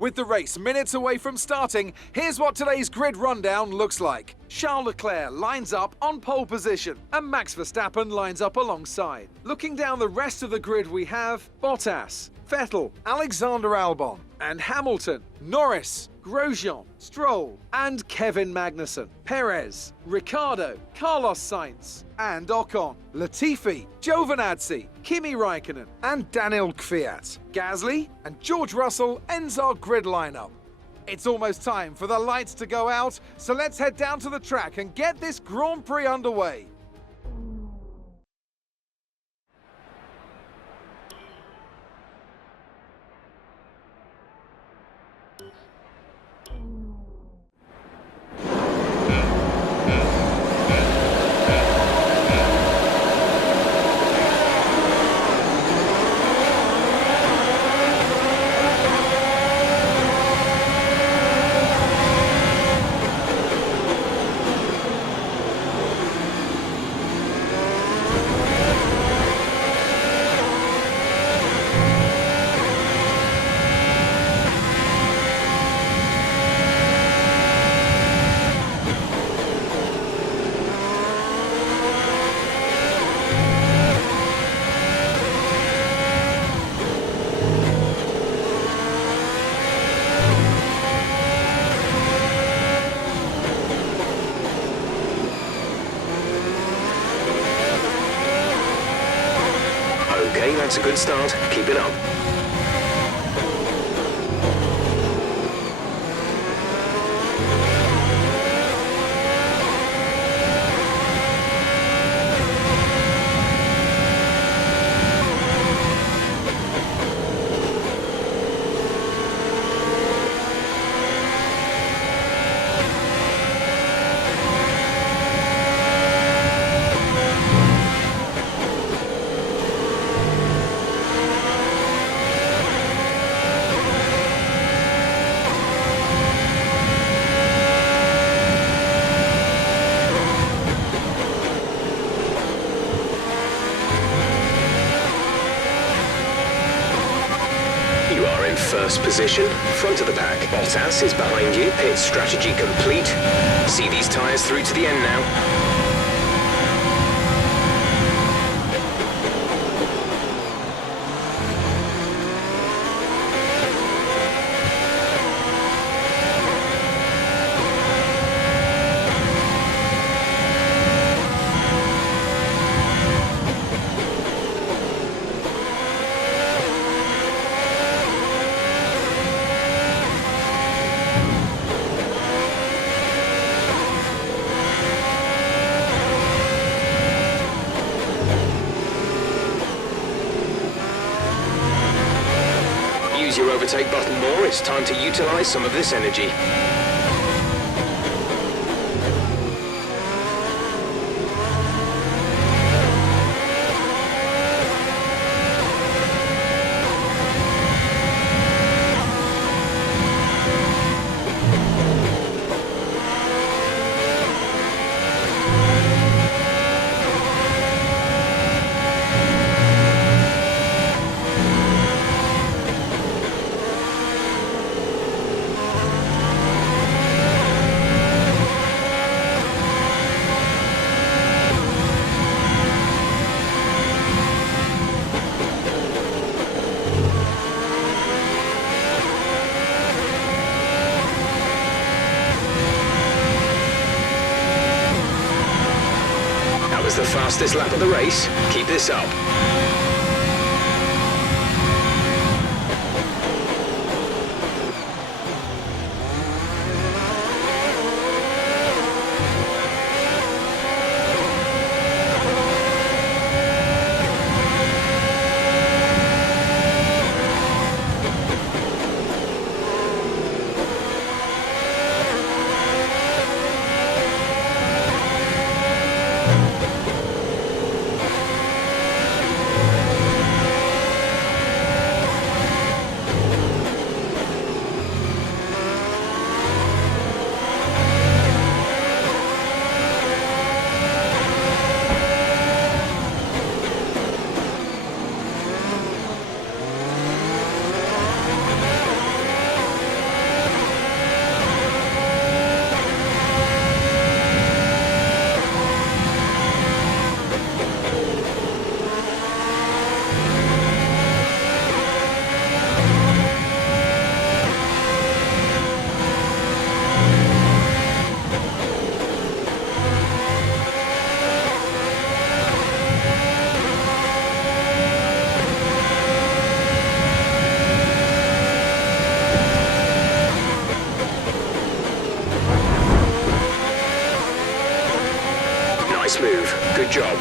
With the race minutes away from starting, here's what today's grid rundown looks like. Charles Leclerc lines up on pole position, and Max Verstappen lines up alongside. Looking down the rest of the grid, we have Bottas, Vettel, Alexander Albon, and Hamilton, Norris, Grosjean, Stroll, and Kevin Magnussen, Perez, Ricciardo, Carlos Sainz, and Ocon, Latifi, Giovinazzi, Kimi Raikkonen, and Daniel Kvyat. Gasly and George Russell ends our grid lineup. It's almost time for the lights to go out, so let's head down to the track and get this Grand Prix underway. Okay, that's a good start. Keep it up. First position, front of the pack. Bottas is behind you. Pit strategy complete. See these tyres through to the end now. Use your overtake button more, it's time to utilize some of this energy. The fastest lap of the race. Keep this up. Good job.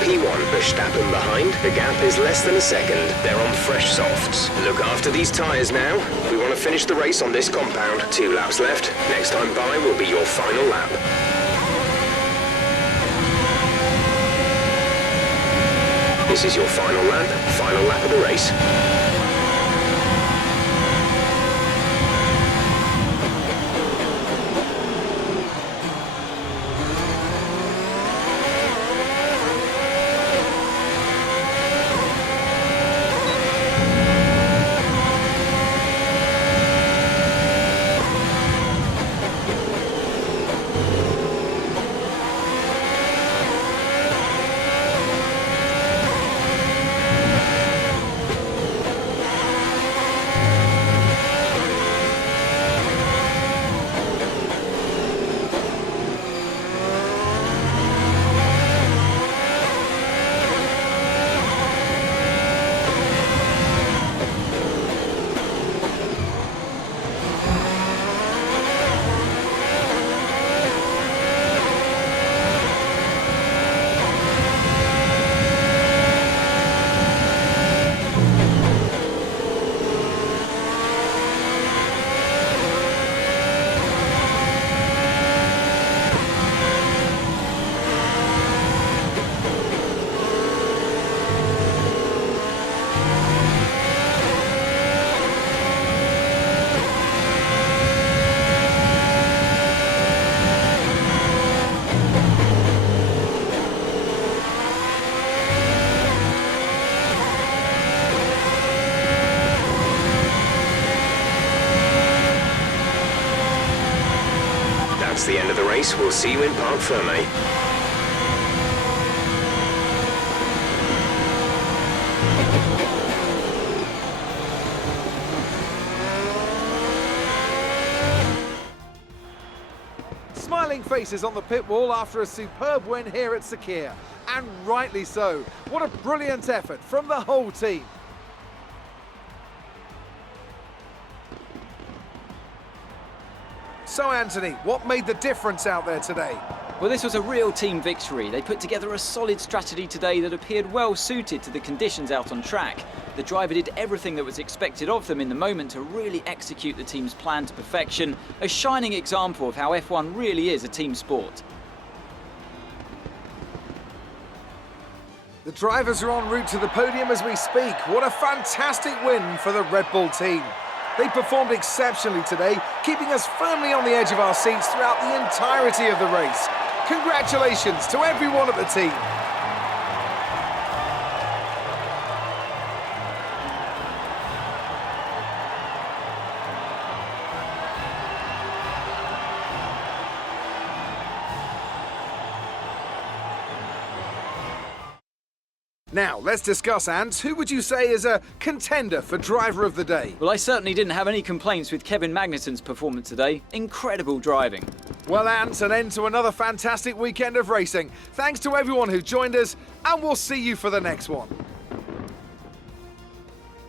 P1, Verstappen behind. The gap is less than a second. They're on fresh softs. Look after these tyres now. We want to finish the race on this compound. 2 laps left. Next time by will be your final lap. This is your final lap of the race. That's the end of the race. We'll see you in Parc Fermé. Smiling faces on the pit wall after a superb win here at Sakir. And rightly so. What a brilliant effort from the whole team. So Anthony, what made the difference out there today? Well, this was a real team victory. They put together a solid strategy today that appeared well suited to the conditions out on track. The driver did everything that was expected of them in the moment to really execute the team's plan to perfection. A shining example of how F1 really is a team sport. The drivers are en route to the podium as we speak. What a fantastic win for the Red Bull team. They performed exceptionally today, keeping us firmly on the edge of our seats throughout the entirety of the race. Congratulations to everyone at the team. Now, let's discuss, Ant. Who would you say is a contender for Driver of the Day? Well, I certainly didn't have any complaints with Kevin Magnussen's performance today. Incredible driving. Well, Ant, an end to another fantastic weekend of racing. Thanks to everyone who joined us, and we'll see you for the next one.